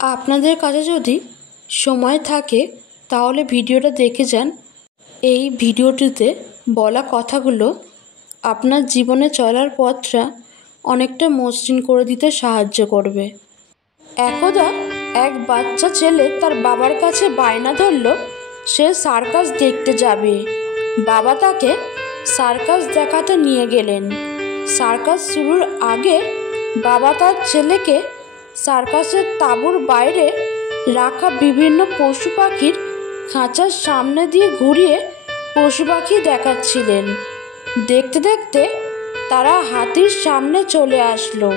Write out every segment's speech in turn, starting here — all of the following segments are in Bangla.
আপনাদের কাছে যদি সময় থাকে তাহলে ভিডিওটা দেখে যান। এই ভিডিওটিতে বলা কথাগুলো আপনার জীবনে চলার পথটা অনেকটা মসৃণ করে দিতে সাহায্য করবে। একদা এক বাচ্চা ছেলে তার বাবার কাছে বায়না ধরল সে সার্কাস দেখতে যাবে। বাবা তাকে সার্কাস দেখাতে নিয়ে গেলেন। সার্কাস শুরুর আগে বাবা তার ছেলেকে সার্কাসের তাঁবুর বাইরে রাখা বিভিন্ন পশু পাখির খাঁচার সামনে দিয়ে ঘুরিয়ে পশু পাখি দেখাচ্ছিলেন। দেখতে দেখতে তারা হাতির সামনে চলে আসলো।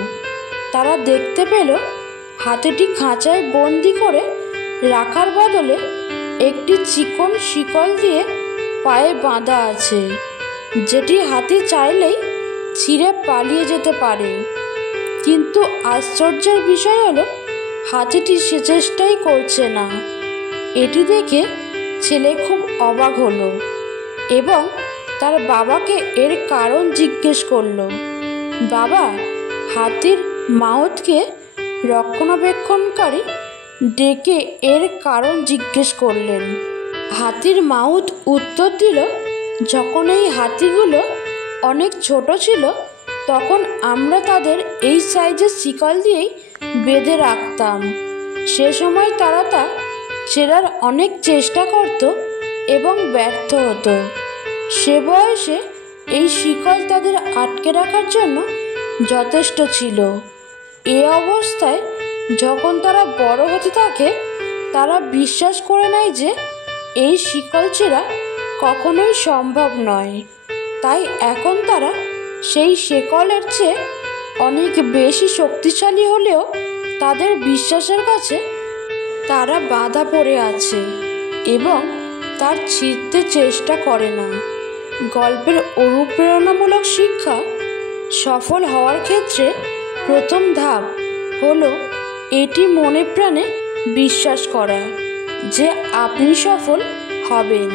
তারা দেখতে পেল হাতিটি খাঁচায় বন্দি করে রাখার বদলে একটি চিকন শিকল দিয়ে পায়ে বাঁধা আছে, যেটি হাতি চাইলেই ছিঁড়ে পালিয়ে যেতে পারে। কিন্তু আশ্চর্যের বিষয় হলো হাতিটি সে চেষ্টাই করছে না। এটি দেখে ছেলে খুব অবাক হলো এবং তার বাবাকে এর কারণ জিজ্ঞেস করলো। বাবা হাতির মাউথকে রক্ষণাবেক্ষণকারী ডেকে এর কারণ জিজ্ঞেস করলেন। হাতির মাউথ উত্তর দিল, যখন এই হাতিগুলো অনেক ছোট ছিল তখন আমরা তাদের এই সাইজের শিকল দিয়েই বেঁধে রাখতাম। সে সময় তারা তা ছেড়ার অনেক চেষ্টা করত এবং ব্যর্থ হতো। সে বয়সে এই শিকল তাদের আটকে রাখার জন্য যথেষ্ট ছিল। এ অবস্থায় যখন তারা বড় হতে থাকে তারা বিশ্বাস করে নেয় যে এই শিকল ছেঁড়া কখনোই সম্ভব নয়। তাই এখন তারা সেই শিকলের চেয়ে অনেক বেশি শক্তিশালী হলেও তাদের বিশ্বাসের কাছে তারা বাধা পড়ে আছে এবং তার ছিঁড়তে চেষ্টা করে না। গল্পের অনুপ্রেরণামূলক শিক্ষা সফল হওয়ার ক্ষেত্রে প্রথম ধাপ হলো এটি মনে প্রাণে বিশ্বাস করা যে আপনি সফল হবেন।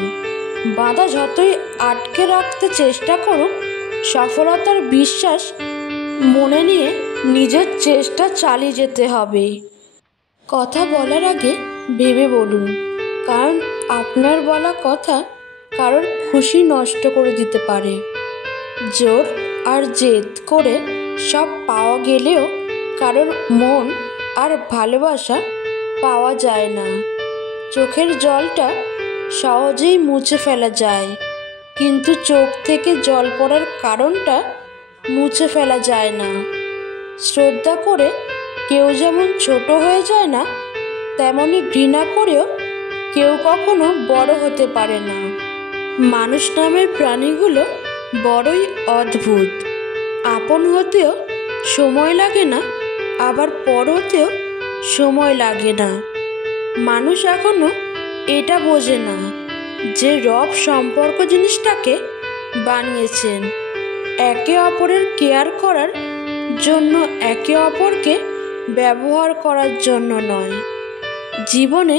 বাধা যতই আটকে রাখতে চেষ্টা করুক, সফলতার বিশ্বাস মনে নিয়ে নিজের চেষ্টা চালিয়ে যেতে হবে। কথা বলার আগে ভেবে বলুন, কারণ আপনার বলা কথা কারোর খুশি নষ্ট করে দিতে পারে। জোর আর জেদ করে সব পাওয়া গেলেও কারোর মন আর ভালোবাসা পাওয়া যায় না। চোখের জলটা সহজেই মুছে ফেলা যায়, কিন্তু চোখ থেকে জল পড়ার কারণটা মুছে ফেলা যায় না। শ্রদ্ধা করে কেউ যেমন ছোট হয়ে যায় না, তেমনি ঘৃণা করেও কেউ কখনো বড় হতে পারে না। মানুষ নামের প্রাণীগুলো বড়ই অদ্ভুত। আপন হতেও সময় লাগে না, আবার পর হতেও সময় লাগে না। মানুষ এখনো এটা বোঝে না যে রব সম্পর্ক জিনিসটাকে বানিয়েছেন একে অপরের কেয়ার করার জন্য, একে অপরকে ব্যবহার করার জন্য নয়। জীবনে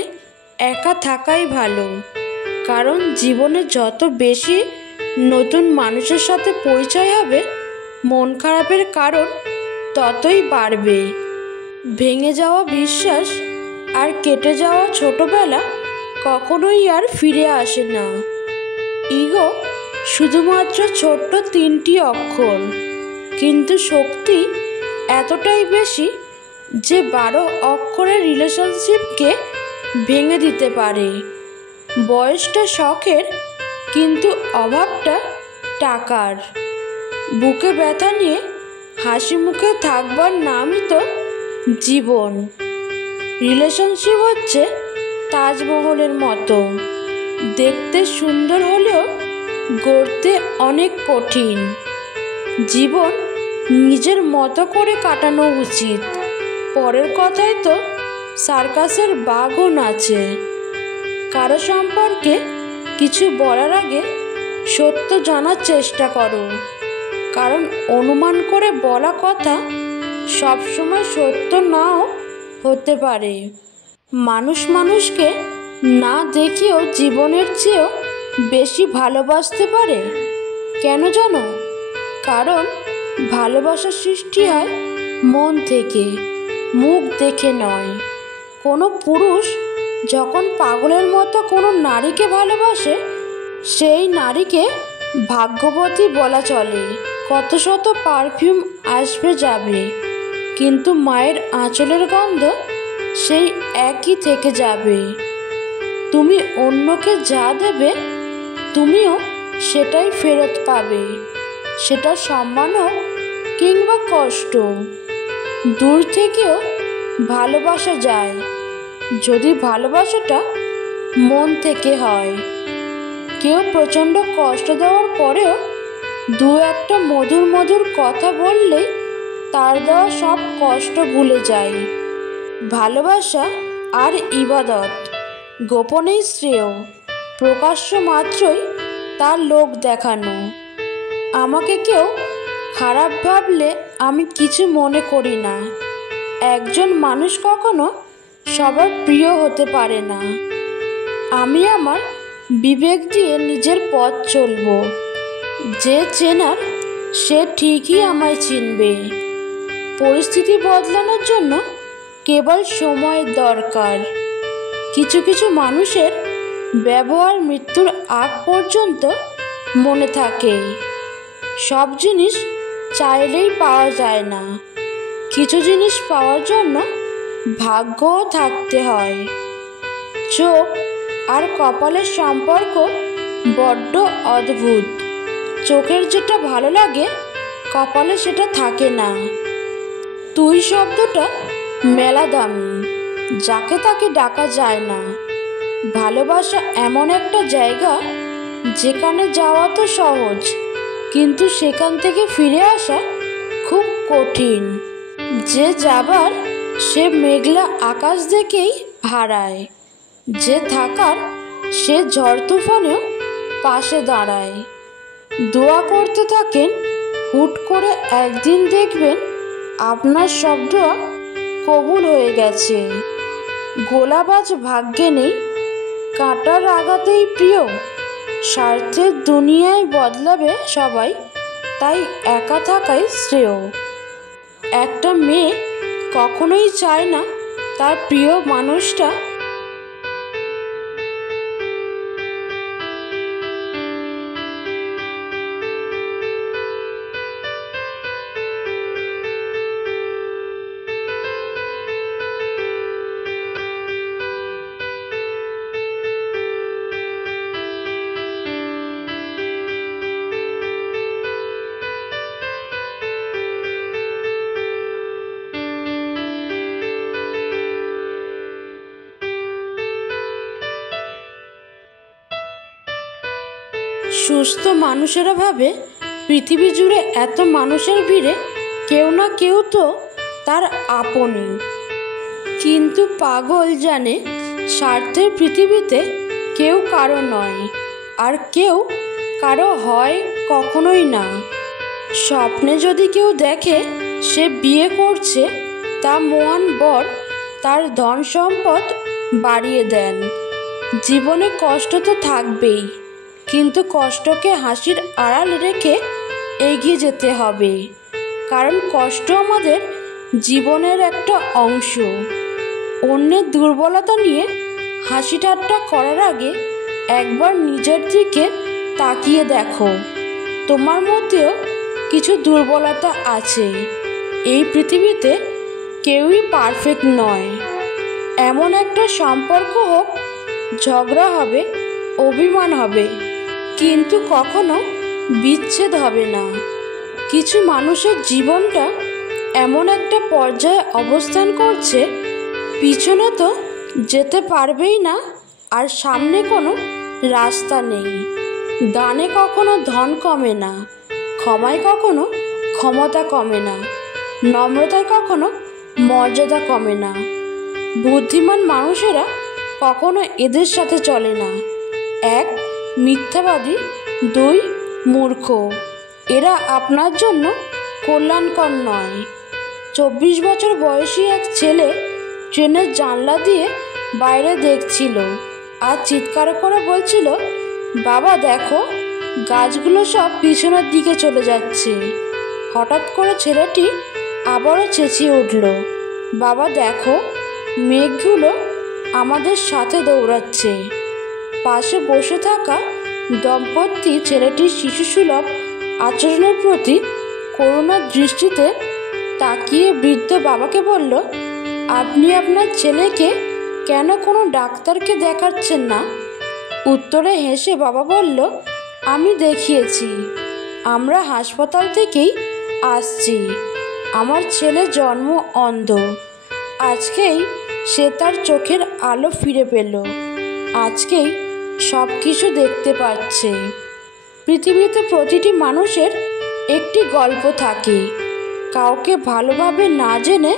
একা থাকাই ভালো, কারণ জীবনে যত বেশি নতুন মানুষের সাথে পরিচয় হবে মন খারাপের কারণ ততই বাড়বে। ভেঙে যাওয়া বিশ্বাস আর কেটে যাওয়া ছোটবেলা কখনোই আর ফিরে আসে না। ইগো শুধুমাত্র ছোট্ট 3টি অক্ষর, কিন্তু শক্তি এতটাই বেশি যে 12 অক্ষরের রিলেশনশিপকে ভেঙে দিতে পারে। বয়সটা শখের, কিন্তু অভাবটা টাকার। বুকে ব্যথা নিয়ে হাসি মুখে থাকবার নামই তো জীবন। রিলেশনশিপ হচ্ছে তাজমহলের মতো, দেখতে সুন্দর হলেও গড়তে অনেক কঠিন। জীবন নিজের মতো করে কাটানো উচিত। পরের কথায় তো সার্কাসের বাঘও নাচে। কারো সম্পর্কে কিছু বলার আগে সত্য জানার চেষ্টা করো, কারণ অনুমান করে বলা কথা সবসময় সত্য নাও হতে পারে। মানুষ মানুষকে না দেখেও জীবনের চেয়েও বেশি ভালোবাসতে পারে। কেন জানো? কারণ ভালোবাসার সৃষ্টি হয় মন থেকে, মুখ দেখে নয়। কোনো পুরুষ যখন পাগলের মতো কোনো নারীকে ভালোবাসে, সেই নারীকে ভাগ্যবতী বলা চলে। কত শত পারফিউম আসবে যাবে, কিন্তু মায়ের আঁচলের গন্ধ সেই একই থেকে যাবে। তুমি অন্যকে যা দেবে, তুমিও সেটাই ফেরত পাবে, সেটা সম্মান হোক কিংবা কষ্ট। দূর থেকেও ভালোবাসা যায়, যদি ভালোবাসাটা মন থেকে হয়। কেউ প্রচণ্ড কষ্ট দেওয়ার পরেও দু একটা মধুর মধুর কথা বললেই তার দেওয়া সব কষ্ট ভুলে যায়। ভালোবাসা আর ইবাদত, গোপনেই শ্রেয়, প্রকাশ্য মাত্রই তার লোক দেখানো। আমাকে কেউ খারাপ ভাবলে আমি কিছু মনে করি না। একজন মানুষ কখনো সবার প্রিয় হতে পারে না। আমি আমার বিবেক দিয়ে নিজের পথ চলব। যে চেনার সে ঠিকই আমায় চিনবে। পরিস্থিতি বদলানোর জন্য কেবল সময় দরকার। কিছু কিছু মানুষের ব্যবহার মৃত্যুর আগ পর্যন্ত মনে থাকে। সব জিনিস চাইলেই পাওয়া যায় না, কিছু জিনিস পাওয়ার জন্য ভাগ্যও থাকতে হয়। চোখ আর কপালের সম্পর্ক বড্ড অদ্ভুত। চোখের যেটা ভালো লাগে, কপালে সেটা থাকে না। তুই শব্দটা মেলা দামি, যাকে তাকে ডাকা যায় না। ভালোবাসা এমন একটা জায়গা যেখানে যাওয়া তো সহজ, কিন্তু সেখান থেকে ফিরে আসা খুব কঠিন। যে যাবার সে মেঘলা আকাশ দেখেই হারায়, যে থাকার সে ঝড় তুফানেও পাশে দাঁড়ায়। দোয়া করতে থাকেন, হুট করে একদিন দেখবেন আপনার সব দোয়া কবুল হয়ে গেছে। গোলাবাজ ভাগ্যে নেই, কাঁটার আঘাতেই প্রিয়। স্বার্থের দুনিয়ায় বদলাবে সবাই, তাই একা থাকাই শ্রেয়। একটা মেয়ে কখনোই চায় না তার প্রিয় মানুষটা সুস্থ মানুষেরা ভাবে পৃথিবী জুড়ে এত মানুষের ভিড়ে কেউ না কেউ তো তার আপনই। কিন্তু পাগল জানে স্বার্থের পৃথিবীতে কেউ কারো নয়, আর কেউ কারো হয় কখনোই না। স্বপ্নে যদি কেউ দেখে সে বিয়ে করছে, তা মহান বর তার ধন সম্পদ বাড়িয়ে দেন। জীবনে কষ্ট তো থাকবেই, কিন্তু কষ্টকে হাসির আড়ালে রেখে এগিয়ে যেতে হবে, কারণ কষ্ট আমাদের জীবনের একটা অংশ। অন্যের দুর্বলতা নিয়ে হাসি ঠাট্টা করার আগে একবার নিজের দিকে তাকিয়ে দেখো, তোমার মধ্যেও কিছু দুর্বলতা আছে। এই পৃথিবীতে কেউই পারফেক্ট নয়। এমন একটা সম্পর্ক হোক, ঝগড়া হবে, অভিমান হবে, কিন্তু কখনো বিচ্ছেদ হবে না। কিছু মানুষের জীবনটা এমন একটা পর্যায়ে অবস্থান করছে, পিছনে তো যেতে পারবেই না, আর সামনে কোনো রাস্তা নেই। দানে কখনো ধন কমে না, ক্ষমায় কখনো ক্ষমতা কমে না, নম্রতায় কখনো মর্যাদা কমে না। বুদ্ধিমান মানুষেরা কখনো এদের সাথে চলে না। এক, মিথ্যাবাদী, দুই, মূর্খ। এরা আপনার জন্য কল্যাণকর নয়। 24 বছর বয়সী এক ছেলে ট্রেনের জানলা দিয়ে বাইরে দেখছিল আর চিৎকার করে বলছিল, বাবা দেখো, গাছগুলো সব পিছনের দিকে চলে যাচ্ছে। হঠাৎ করে ছেলেটি আবারও চেঁচিয়ে উঠল, বাবা দেখো, মেঘগুলো আমাদের সাথে দৌড়াচ্ছে। পাশে বসে থাকা দম্পতি ছেলেটির শিশুসুলভ আচরণের প্রতি করুণার দৃষ্টিতে তাকিয়ে বৃদ্ধ বাবাকে বলল, আপনি আপনার ছেলেকে কেন কোনো ডাক্তারকে দেখাচ্ছেন না? উত্তরে হেসে বাবা বলল, আমি দেখিয়েছি, আমরা হাসপাতাল থেকেই আসছি। আমার ছেলে জন্ম অন্ধ, আজকেই সে তার চোখের আলো ফিরে পেল, আজকেই সব কিছু দেখতে পাচ্ছে। পৃথিবীতে প্রতিটি মানুষের একটি গল্প থাকে। কাউকে ভালোভাবে না জেনে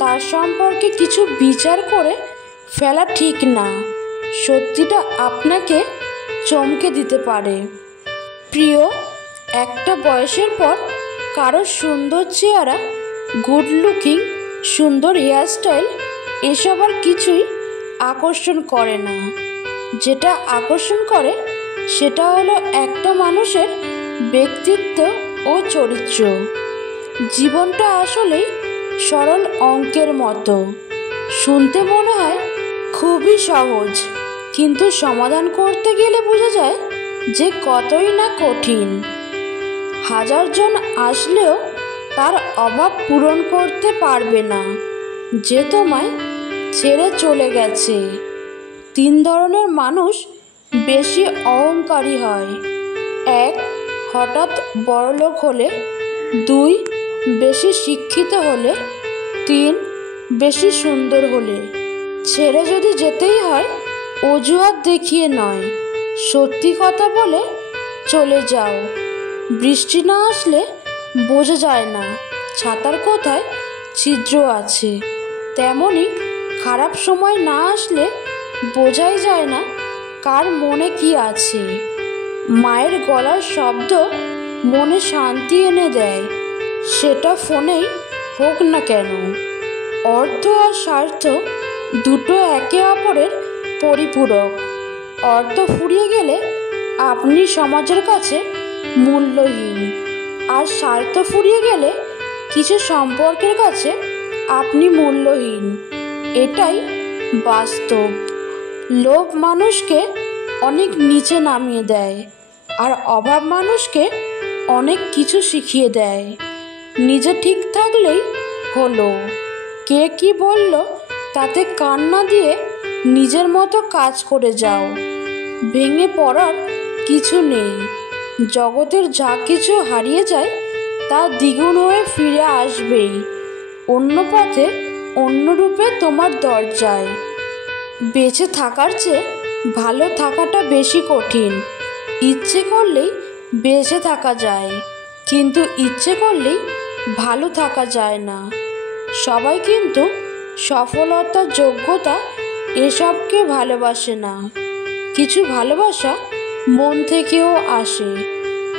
তার সম্পর্কে কিছু বিচার করে ফেলা ঠিক না। সত্যিটা আপনাকে চমকে দিতে পারে। প্রিয়, একটা বয়সের পর কারো সুন্দর চেহারা, গুড লুকিং, সুন্দর হেয়ারস্টাইল এসব আর কিছুই আকর্ষণ করে না। যেটা আকর্ষণ করে সেটা হলো একটা মানুষের ব্যক্তিত্ব ও চরিত্র। জীবনটা আসলেই সরল অঙ্কের মতো। শুনতে মনে হয় খুবই সহজ, কিন্তু সমাধান করতে গেলে বোঝা যায় যে কতই না কঠিন। হাজারজন আসলেও তার অভাব পূরণ করতে পারবে না যে তোমায় ছেড়ে চলে গেছে। 3 ধরনের মানুষ বেশি অহংকারী হয়। 1, হঠাৎ বড়লোক হলে। 2, বেশি শিক্ষিত হলে। 3, বেশি সুন্দর হলে। ছেড়ে যদি যেতেই হয়, অজুহাত দেখিয়ে নয়, সত্যি কথা বলে চলে যাও। বৃষ্টি না আসলে বোঝা যায় না ছাতার কোথায় ছিদ্র আছে, তেমনি খারাপ সময় না আসলে বোঝাই যায় না কার মনে কি আছে। মায়ের গলার শব্দ মনে শান্তি এনে দেয়, সেটা ফোনেই হোক না কেন। অর্থ আর স্বার্থ দুটো একে অপরের পরিপূরক। অর্থ ফুরিয়ে গেলে আপনি সমাজের কাছে মূল্যহীন, আর স্বার্থ ফুরিয়ে গেলে কিছু সম্পর্কের কাছে আপনি মূল্যহীন। এটাই বাস্তব। লোভ মানুষকে অনেক নিচে নামিয়ে দেয়, আর অভাব মানুষকে অনেক কিছু শিখিয়ে দেয়। নিজে ঠিক থাকলেই হলো। কে কি বলল তাতে কান না দিয়ে নিজের মতো কাজ করে যাও। ভেঙে পড়ার কিছু নেই। জগতের যা কিছু হারিয়ে যায় তা দ্বিগুণ হয়ে ফিরে আসবেই, অন্য পথে, অন্য রূপে তোমার দরজায়। বেঁচে থাকার চেয়ে ভালো থাকাটা বেশি কঠিন। ইচ্ছে করলেই বেঁচে থাকা যায়, কিন্তু ইচ্ছে করলেই ভালো থাকা যায় না। সবাই কিন্তু সফলতা, যোগ্যতা এসবকে ভালোবাসে না। কিছু ভালোবাসা মন থেকেও আসে।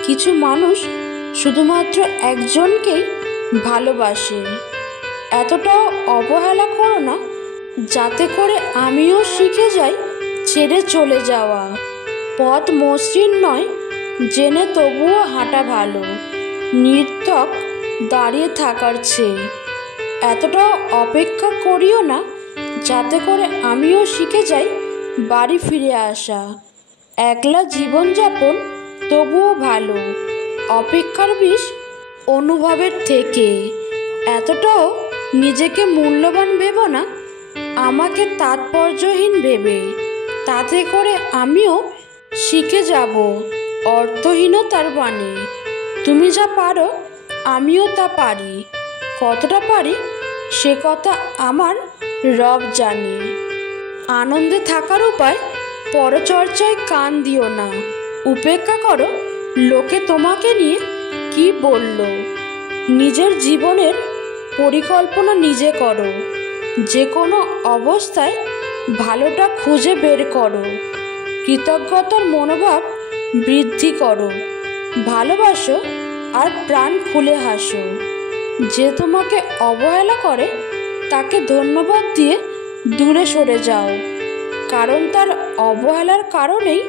কিছু মানুষ শুধুমাত্র একজনকেই ভালোবাসে। এতটাও অবহেলা করো না যাতে করে আমিও শিখে যাই ছেড়ে চলে যাওয়া। পথ মসৃণ নয় জেনে তবুও হাঁটা ভালো, নির্থক দাঁড়িয়ে থাকার চেয়ে। এতটাও অপেক্ষা করিও না যাতে করে আমিও শিখে যাই বাড়ি ফিরে আসা। একলা জীবনযাপন তবুও ভালো, অপেক্ষার বিষ অনুভবের থেকে। এতটাও নিজেকে মূল্যবান ভেবো না আমাকে তাৎপর্যহীন ভেবে। তাতে করে আমিও শিখে যাব অর্থহীনতার বাণী। তুমি যা পারো আমিও তা পারি। কতটা পারি সে কথা আমার রব জানে। আনন্দে থাকার উপায় পরচর্চায় কান দিও না। উপেক্ষা করো লোকে তোমাকে নিয়ে কি বলল। নিজের জীবনের পরিকল্পনা নিজে করো। যে কোনো অবস্থায় ভালোটা খুঁজে বের করো। কৃতজ্ঞতার মনোভাব বৃদ্ধি করো। ভালোবাসো আর প্রাণ খুলে হাসো। যে তোমাকে অবহেলা করে তাকে ধন্যবাদ দিয়ে দূরে সরে যাও, কারণ তার অবহেলার কারণেই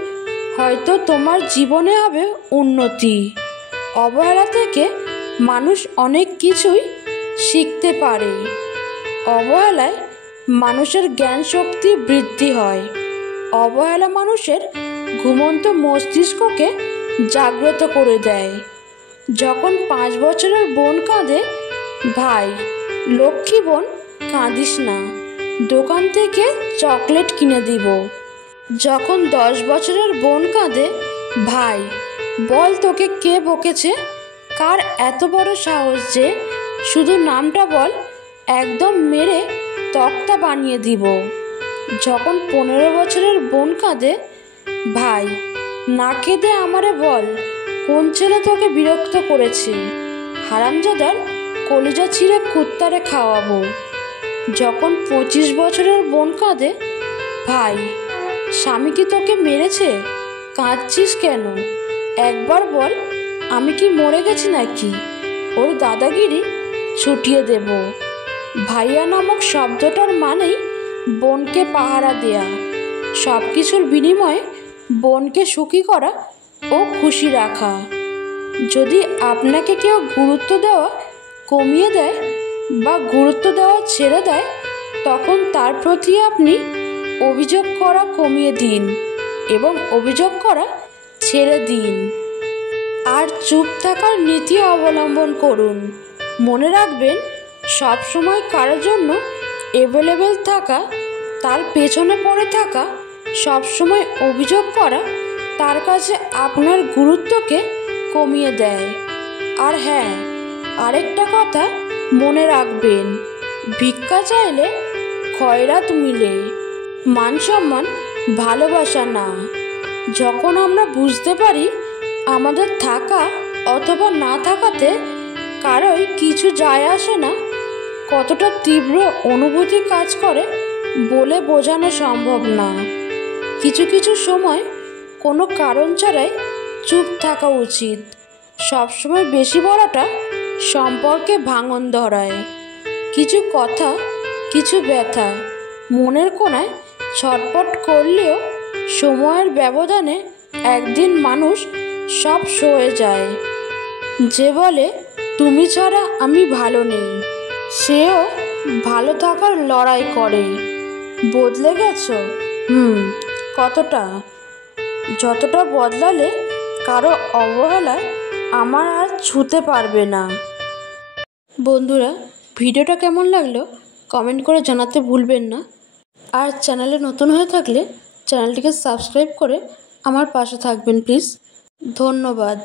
হয়তো তোমার জীবনে হবে উন্নতি। অবহেলা থেকে মানুষ অনেক কিছুই শিখতে পারে। অবহেলায় মানুষের জ্ঞান শক্তি বৃদ্ধি হয়। অবহেলা মানুষের ঘুমন্ত মস্তিষ্ককে জাগ্রত করে দেয়। যখন 5 বছরের বোন কাঁদে, ভাই লক্ষ্মী বোন কাঁদিস না, দোকান থেকে চকলেট কিনে দিব। যখন 10 বছরের বোন কাঁদে, ভাই বল তোকে কে বকেছে, কার এত বড় সাহস যে শুধু নামটা বল, একদম মেরে তক্তা বানিয়ে দিব। যখন 15 বছরের বোন কাঁদে, ভাই না কেঁদে আমারে বল কোন ছেলে তোকে বিরক্ত করেছে, হারামজাদার কলিজা ছিঁড়ে কুত্তারে খাওয়াবো। যখন 25 বছরের বোন কাঁদে, ভাই স্বামী কি তোকে মেরেছে, কাঁদছিস কেন, একবার বল আমি কি মরে গেছি নাকি, ওর দাদাগিরি ছুটিয়ে দেব। ভাইয়া নামক শব্দটার মানেই বোনকে পাহারা দেয়া, সব কিছুর বিনিময়ে বোনকে সুখী করা ও খুশি রাখা। যদি আপনাকে কেউ গুরুত্ব দেওয়া কমিয়ে দেয় বা গুরুত্ব দেওয়া ছেড়ে দেয়, তখন তার প্রতি আপনি অভিযোগ করা কমিয়ে দিন এবং অভিযোগ করা ছেড়ে দিন। আর চুপ থাকার নীতি অবলম্বন করুন। মনে রাখবেন, সবসময় কারোর জন্য অ্যাভেলেবেল থাকা, তার পেছনে পড়ে থাকা, সবসময় অভিযোগ করা তার কাছে আপনার গুরুত্বকে কমিয়ে দেয়। আর হ্যাঁ, আরেকটা কথা মনে রাখবেন, ভিক্ষা চাইলে খয়রাত মিলে, মান সম্মান ভালোবাসা না। যখন আমরা বুঝতে পারি আমাদের থাকা অথবা না থাকাতে কারোই কিছু যায় আসে না, কতটা তীব্র অনুভূতি কাজ করে বলে বোঝানো সম্ভব না। কিছু কিছু সময় কোনো কারণ ছাড়াই চুপ থাকা উচিত। সবসময় বেশি বলাটা সম্পর্কে ভাঙন ধরায়। কিছু কথা, কিছু ব্যথা মনের কোণায় ছটপট করলেও সময়ের ব্যবধানে একদিন মানুষ সব সয়ে যায়। যে বলে তুমি ছাড়া আমি ভালো নেই, সেও ভালো থাকার লড়াই করে। বদলে গেছো? কতটা? যতটা বদলালে কারো অবহেলায় আমার আর ছুঁতে পারবে না। বন্ধুরা, ভিডিওটা কেমন লাগলো কমেন্ট করে জানাতে ভুলবেন না। আর চ্যানেলে নতুন হয়ে থাকলে চ্যানেলটিকে সাবস্ক্রাইব করে আমার পাশে থাকবেন প্লিজ। ধন্যবাদ।